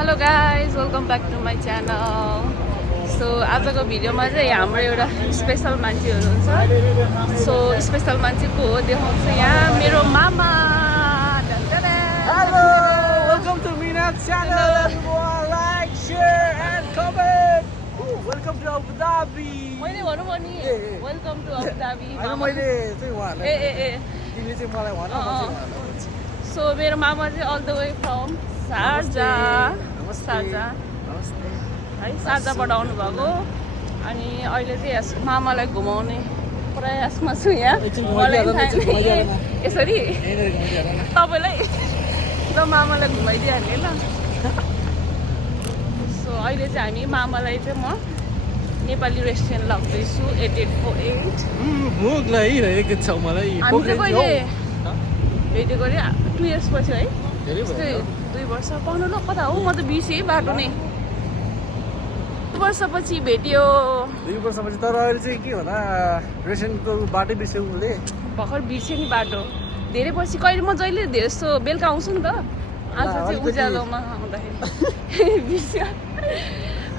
Hello guys welcome back to my channel. So आजको भिडियोमा चाहिँ हाम्रो एउटा स्पेसल मान्छे हुनुहुन्छ। सो स्पेसल मान्छे को हो देखाउँछु यहाँ मेरो मामा। Hello, welcome to Mina's channel. Everyone, like, share, and comment. Ooh, welcome to Abu Dhabi. मैले भन्नु पनि वेलकम टु अबु धाबी। होइन मैले चाहिँ उहाँहरूलाई तिमीले चाहिँ मलाई भन म चाहिँ उहाँहरूलाई भन्छु। सो मेरो मामा चाहिँ all the way from Sharjah नमस्ते है शारजाबाट आउनुभएको। अनि अहिले चाहिँ यस मामालाई घुमाउने प्रयासमा छु यहाँ। यसरी तपाईँलाई र मामालाई घुमाइदिइहाल्ने ल। सो अहिले चाहिँ हामी मामालाई चाहिँ म नेपाली रेस्टुरेन्ट लग्दैछु 8848। भोक लागिरहेको छ मलाई। हामी चाहिँ कहिले भेटेको अरे 2 इयर्स पछि है। धेरै भयो। 2 वर्ष पाउनु ल कता हो म त बिर्सेँ बाटो नै। 2 वर्षपछि भेट्यो। 2 वर्षपछि तर अहिले चाहिँ के भन्दा रेस्टुरेन्टको बाटो बिर्स्यो उसले। भर्खर बिर्सेँ नि बाटो धेरै पछि। कहिले म जहिले धेरै जस्तो बेलुका आउँछु नि त। आज चाहिँ उज्यालोमा आउँदाखेरि बिर्स्यो।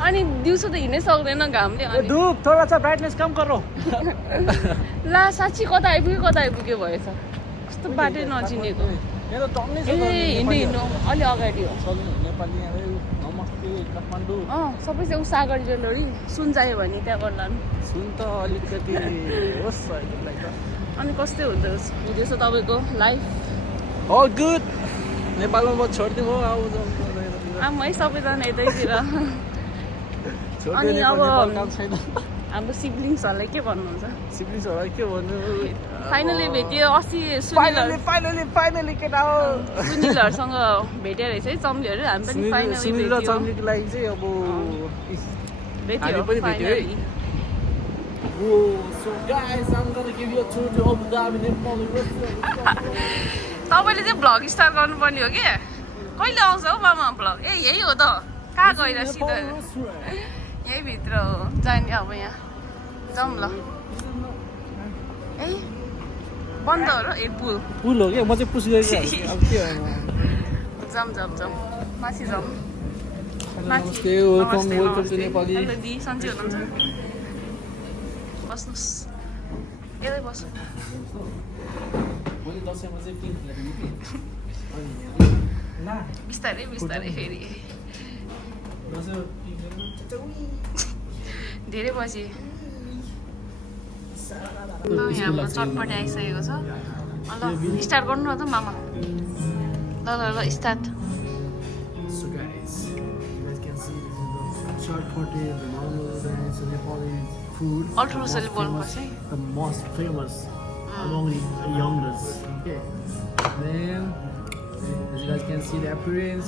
अनि दिउँसो त हिँड्नै सक्दैन घामले। धुप थोडा सा ब्राइटनेस कम गरो। ला साँच्ची कता आइपुग्यो भएछ। कस्तो बाटै नचिनेको। मेरो टन्नै छ ए हिँड्नु अलि अगाडि हो। नेपाली नमस्ते काठमाडौँ। सबै चाहिँ सागर ज्वेलरी सुन चाहियो भने त्यहाँ गर्ला नि। सुन त अलिकति होस् अहिलेलाई त। अनि कस्तै हुँदैछ तपाईँको लाइफ? All good. नेपालमा म छोडिदिउँ हो आउँछ आम है सबैजना यतैतिर। अनि अब हाम्रो सिब्लिङ्सहरूलाई के भन्नुहुन्छ? सिब्लिङ्सहरूलाई के भन्नु? फाइनली भेट्यो अस्ति फाइनली केटा हो। सुनिलहरूसँग भेट्यो रहेछ है चम्लीहरू। हामी पनि फाइनली सुनिल र चम्लीको लागि चाहिँ अब हामी पनि भेट्यो है। तपाईँले चाहिँ भ्लग स्टार्ट गर्नुपर्ने हो कि? कहिले आउँछ हौ मामा भ्लग? ए यही हो त कहाँ गएर सिधै यही भित्र हो जाने। अब यहाँ जाउँ ल। ए बन्द हो र? ए पुल हो क्या। म चाहिँ पुसिरहेको अब के जाउँ माथि जाउँ। नमस्ते वेलकम टु नेपाली। हेलो दी सन्चै हुनुहुन्छ? बस्नुहोस् यतै बस्नु। बिस्तारै फेरि धेरै पछि ल यहाँ हाम्रो चटपटी आइसकेको छ। ल स्टार्ट गर्नु न त मामा। ल स्टार्ट। अल्ट्रोसले बोल्नुपर्छ है। The most famous among the youngers. Okay. Then, as you guys can see the appearance,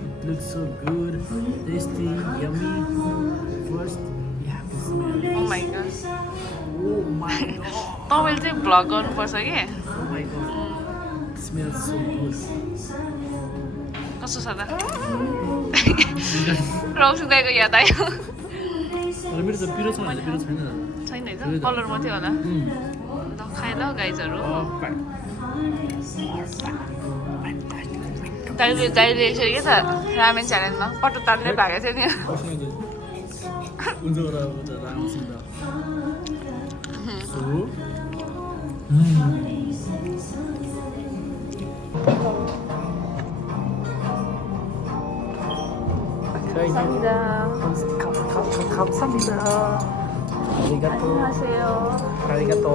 it looks so good, tasty, yummy. First, you have to smell. Oh my god. Oh my god. तपाईँले चाहिँ vlog गर्नुपर्छ कि? Oh my god. It smells so good. कस्तो छ त? रौसी दाइको याद आयो। मेरो त पिरो छ भने पिरो छैन। छैन है कलर मात्रै होला। ल खाए ल गाइजहरू। दाइले यसरी के त रामेन च्यानलमा पटो तान्दै भएको थियो नि। 감사합니다. 아리가또.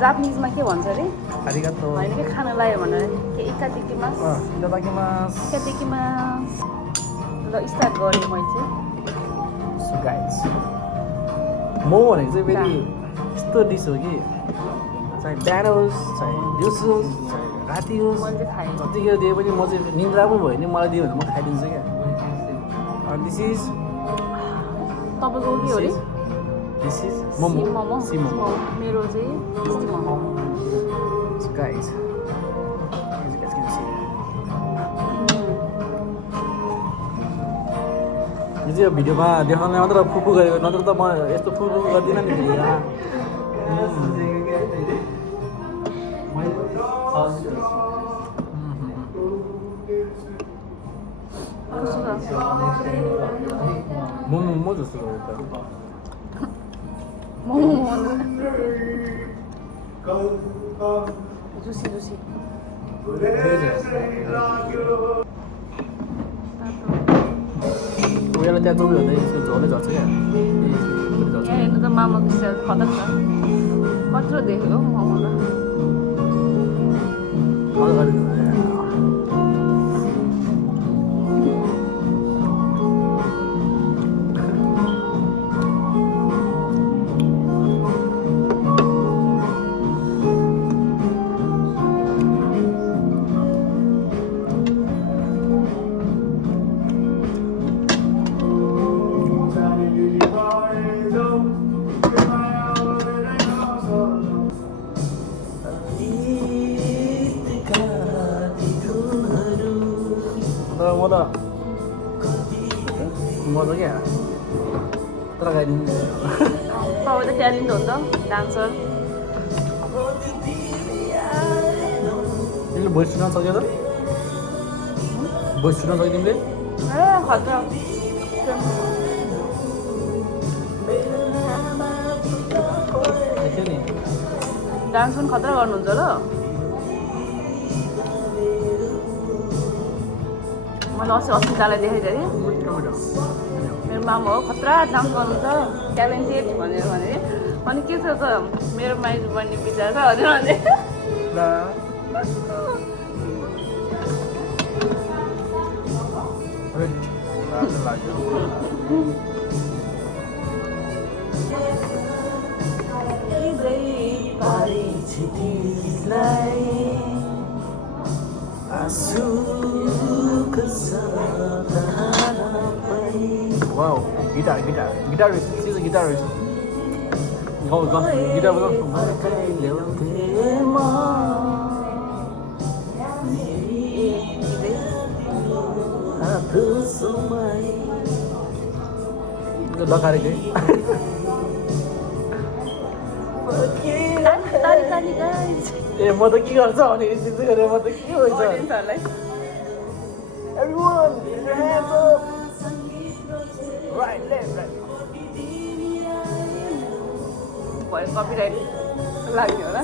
जापानिजमा के भन्छ अरे? 아리가또. होइन कि खाना लाग्यो भनेर के इकादेखिमास ल स्टार्ट गरेँ मैले चाहिँ। So guys, मोमो भनेको चाहिँ फेरि यस्तो डिस हो कि चाहे बिहान होस् चाहे दिउँसो होस् चाहे राति होस् मैले चाहिँ खाएँ। जतिखेर दिए पनि म चाहिँ निन्द्रा पो भयो भने मलाई दियो भने म खाइदिन्छु क्या। दिस इज तपाईँको के हो अरे? This is momo. See momo. मेरो चाहिँ steam momo. So guys, as you guys can see. यो चाहिँ भिडियोमा देखाउन मात्र फुफु गरेको, नत्र त म यस्तो फुफु गर्दिनँ नि यहाँ। मोमो जस्तो गर्यो मोमो जुसी जुसी उयोलाई त्यहाँ डुब्यो भने यसको झोलै झर्छ क्या यहाँ हेर्नु त मामाको स्टाइल खतम छ कत्रो देखेको मोमो म त क्या तर गाइदिनु तपाईँ त ट्यालेन्ट हो नि त डान्सर तिमीले भोइस सुनाउन सक्यो त भोइस सुनाउन सक्यो तिमीले ए खतरा देख्यो नि डान्स पनि खतरा गर्नुहुन्छ र मैले अस्मितालाई देखेँ अरे मेरो मामा हो खतरा डान्स गर्नुहुन्छ ट्यालेन्टेड भनेर भने अनि के छ त मेरो माइज बन्ने विचार छ हजुर भने Wow, guitarist. She's a guitarist. Go, guitar bajao. Lagare gay. ताली गाइस ए म त के गर्छ भने यति गरेर म त के हुन्छ Everyone, put your hands up. Right, left, right. भयो कपिराइट लाग्यो होला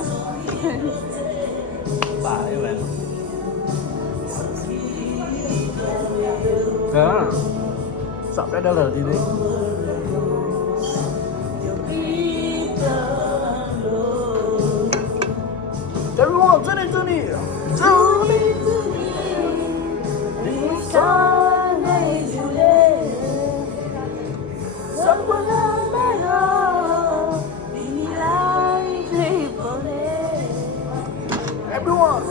Bye, man. Kaya, sampai dah lah ini. Everyone, Johnny. Everyone.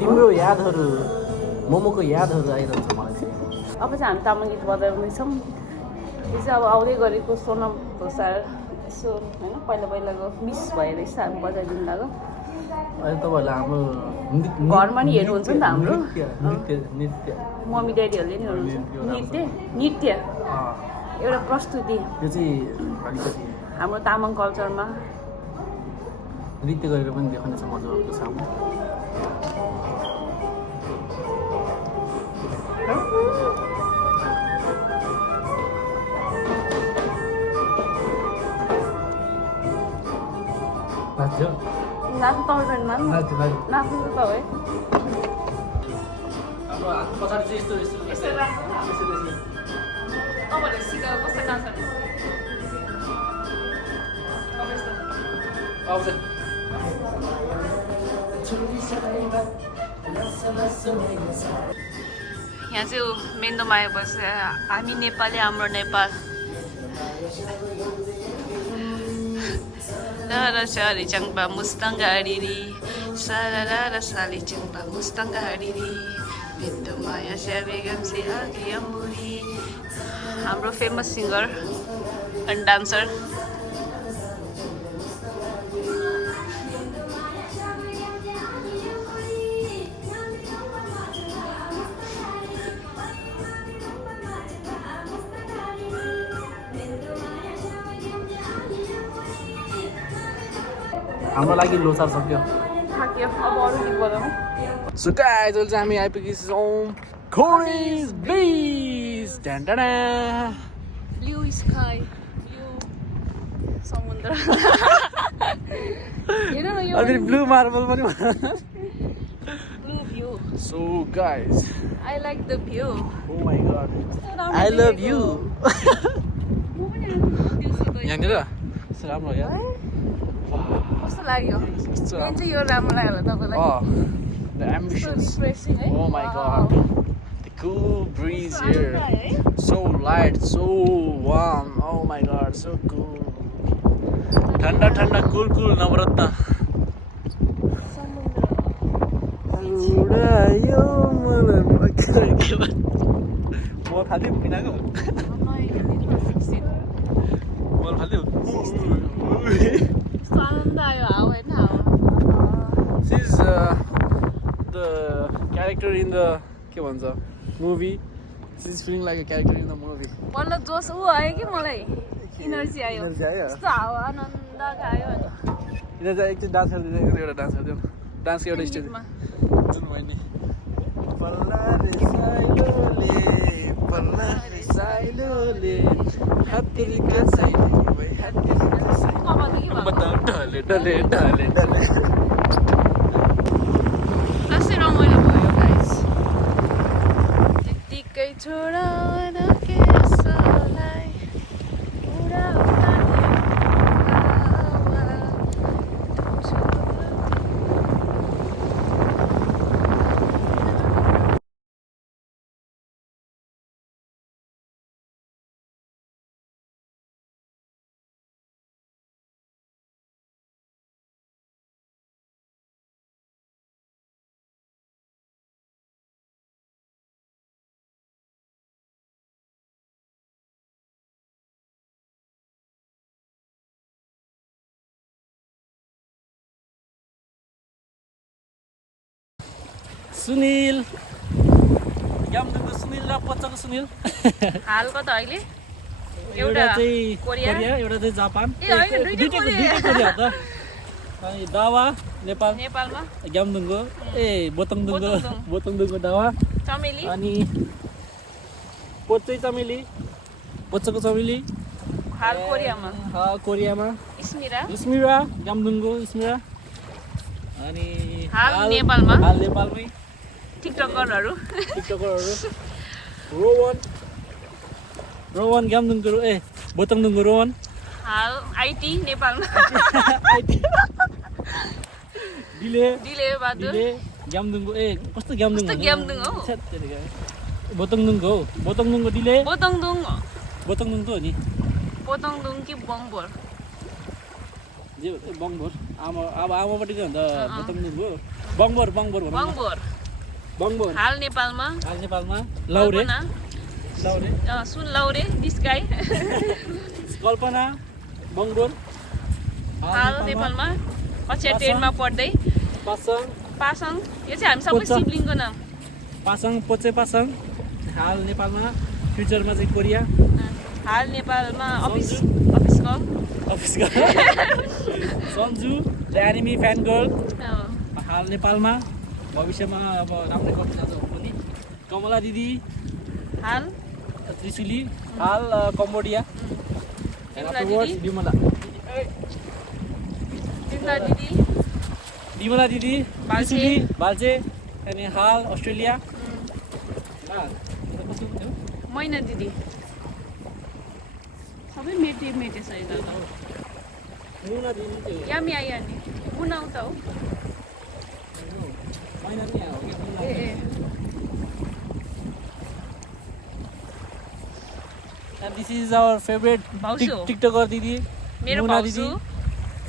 तिम्रो यादहरू मोमोको यादहरू आइरहन्छ मलाई चाहिँ अब चाहिँ हामी तामाङ गीत बजाउँदैछौँ यो चाहिँ अब आउँदै गरेको सोनम भोसार यसो होइन पहिलाको मिस भएर यसो हामी बजाइदिनु लाग्यो अहिले तपाईँहरूले हाम्रो घरमा नि हेर्नुहुन्छ नि त हाम्रो नृत्य मम्मी ड्याडीहरूले नि हेर्नुहुन्छ नृत्य एउटा प्रस्तुति यो चाहिँ अलिकति हाम्रो तामाङ कल्चरमा नृत्य गरेर पनि देखाउनेछ मजाको सामु नाच्यो नाच्नु तपाईँ नाच्नु त तपाईँ हाम्रो हात पछाडि चाहिँ यस्तो तपाईँहरूले सिकाएको कस्तो नाच्छ आउँछ यहाँ चाहिँ मेन्दोमा आएपछि हामी नेपाली हाम्रो नेपाल र सारी चङ्पा मुस्ताङ गाडी सारा र साली चङ्पा मुस्ताङ गाडी बिन्दुमाया बेगम से आगिया मुरी हाम्रो फेमस सिङ्गर एन्ड डान्सर हाम्रो लागि लोसार सक्यो थाक्यो अब अरू गीत बोलाउँ So guys, अहिले चाहिँ हामी आइपुगेछौँ Corey's Beach ढ्यान्टाडा ब्लू स्काई ब्लू समुद्र हेर न यो अनि ब्लू मार्बल पनि blue view So guys, I like the view oh my god, I love you. यहाँनिर कस्तो राम्रो हो यार कस्तो लाग्यो कस्तो मेन चाहिँ यो राम्रो लाग्यो होला तपाईँलाई The ambitions. रिफ्रेसिङ है Oh my god, the cool breeze here, so light, so warm. Oh my god, so cool. ठन्डा ठन्डा cool cool नवरत्न उडायो मलाई म खाली पिनाको म खाली आनन्द आयो हावा होइन हावा She's the character in the के भन्छ movie. She's feeling like a character in the movie. बल्ल जोस ऊ आयो कि मलाई इनर्जी आयो Energy आयो? यस्तो हावा आनन्द आयो अनि यिनीहरू चाहिँ एकचोटि डान्स गरिदिनु एउटा डान्स गरिदिनु डान्सको एउटा स्टेज गीतमा। जुन मैले पल्ला रे साइलोले हात्तीका साइलो भई हात्तीका साइलो कपाल के भएको? ढले ढले ढले ढले खासै रमाइलो भयो गाइस त्यत्तिकै छोडान केसलाई सुनिल यामदुङको सुनिल र पच्चको सुनिल हालको त अहिले एउटा चाहिँ कोरिया एउटा चाहिँ जापान ए होइन दुईटै कोरिया कोरिया हो त अनि दावा नेपाल नेपालमा ग्यामदुङको बोतङदुङको दावा चमेली अनि पोच्चै चमेली पोच्चको चमेली हाल कोरियामा कोरियामा स्मिरा ग्यामदुङको स्मिरा अनि हाल नेपालमै टिकटकरहरू रोवन ग्यामदुङको बोतङदुङको रोवन हाल आइटी नेपालमा दिले बहादुर ग्यामदुङको कस्तो ग्यामदुङ ग्यामदुङ हो बोतङदुङको दिले बोतङदुङको हो नि बोतङदुङ कि बङबोर जे बङबोर आमापट्टि चाहिँ अन्त बोतङदुङको बङबोर हाल नेपालमा लौरे सुन लौरे दिस गाई कल्पना बङबोर हाल नेपालमा कक्षा 10 मा पढ्दै पासाङ यो चाहिँ हामी सबै सिब्लिङको नाम पोचे पासाङ हाल नेपालमा फ्युचरमा चाहिँ कोरिया हाल नेपालमा office Sanju the enemy fan girl हाल नेपालमा भविष्यमा अब राम्रै गर्नु जान्छ पनि कमला दिदी हाल त्रिशुली हाल कम्बोडिया विमला दिदी त्रिशुली बाल्चे अनि हाल अस्ट्रेलिया मैना दिदी सबै मेटे छ यता त मुना दिदी चाहिँ यामी आइया नि मुना उता हो मैना चाहिँ हो ए And this is our favorite TikToker Didi, Muna Didi.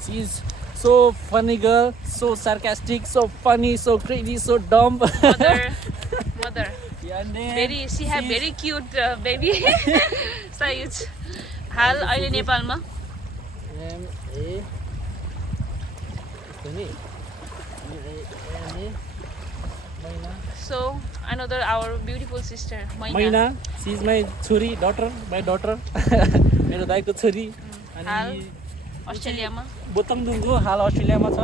She is so funny girl, so sarcastic, so funny, so crazy, so dumb. mother. Yeah, and then Very, she have very cute baby. Sayuj. हाल अहिले नेपालमा M-A So another our beautiful sister Maina. Maina, she is my छोरी, daughter, my daughter. मेरो दाइको छोरी. हाल अनि अस्ट्रेलियामा बोतङदुङको हाल अस्ट्रेलियामा छ.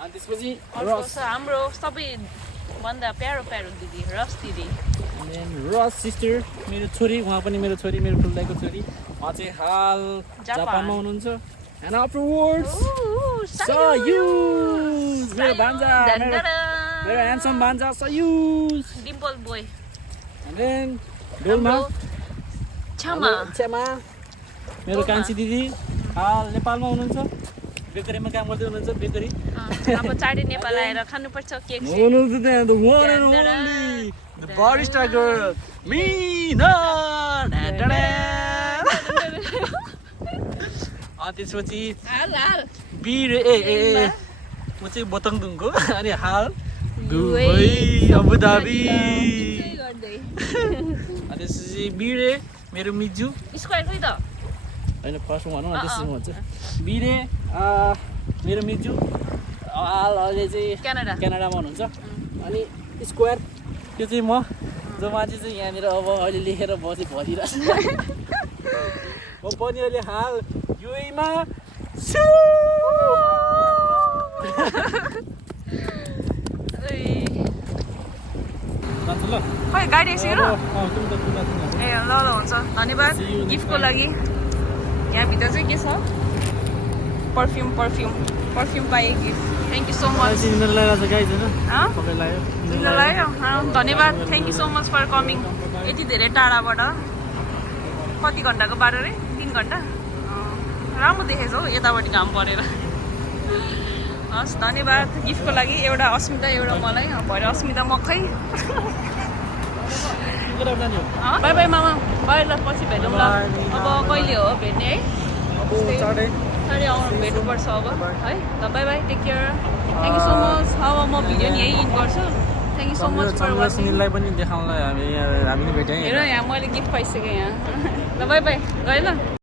अनि त्यसपछि अर्को रस. छ हाम्रो सबै भन्दा प्यारो प्यारो दिदी रस दिदी. And then रस sister, मेरो छोरी, उहाँ पनि मेरो छोरी, मेरो ठुलो दाइको छोरी. उहाँ चाहिँ हाल जापानमा हुनुहुन्छ. And afterwards, Sayuj! मेरो भान्जा, मेरो handsome भान्जा Sayuj! Dimple boy. And then Dolma Chama. छेमा मेरो कान्छी दिदी हाल नेपालमा हुनुहुन्छ. बेकरीमा काम गर्दै हुनुहुन्छ. बेकरी अब चाँडै नेपाल आएर खानुपर्छ केक हुनुहुन्छ त्यहाँ the one and only the barista girl Meena. त्यसपछि हाल हाल बिरे ए म चाहिँ बोतङदुङको अनि हाल दुबई अबुधाबी. अनि त्यसपछि बिरे मेरो मिजु स्क्वायर खोइ त होइन फर्स्ट भनौँ न त्यसपछि भन्छ. बिरे मेरो मिजु हाल अहिले चाहिँ क्यानाडामा हुनुहुन्छ. अनि स्क्वायर त्यो चाहिँ म जो मान्छे चाहिँ यहाँनिर अब अहिले लेखेर बसी भनिरहेको छु. म पनि अहिले हाल युएमा छु. जान्छु ल. खोइ गाडी आइसक्यो र तुम त कुरा सुन. ए ल ल हुन्छ धन्यवाद गिफ्टको लागि. यहाँभित्र चाहिँ के छ पर्फ्युम पाएँ gift. Thank you so much. धन्यवाद. Thank you so much for coming. यति धेरै टाढाबाट कति घन्टाको बाटो रे 3 घन्टा. राम्रो देखेछ हौ यतापट्टि घाम परेर. हस् धन्यवाद गिफ्टको लागि. एउटा अस्मिता एउटा मलाई. भरे अस्मिता मकै. बाई बाई मामा. बाई ल पछि भेटौँ ल. अब कहिले हो भेट्ने है. चाँडै आउनु भेट्नुपर्छ अब है. ल bye bye take care. Thank you so much. अब म भिडियो नि यही इन गर्छु. Thank you so much for watching. पनि देखाउनलाई हामी भेट्यौँ. हेर यहाँ मैले गिफ्ट पाइसकेँ यहाँ. ल बाई बाई गएँ ल.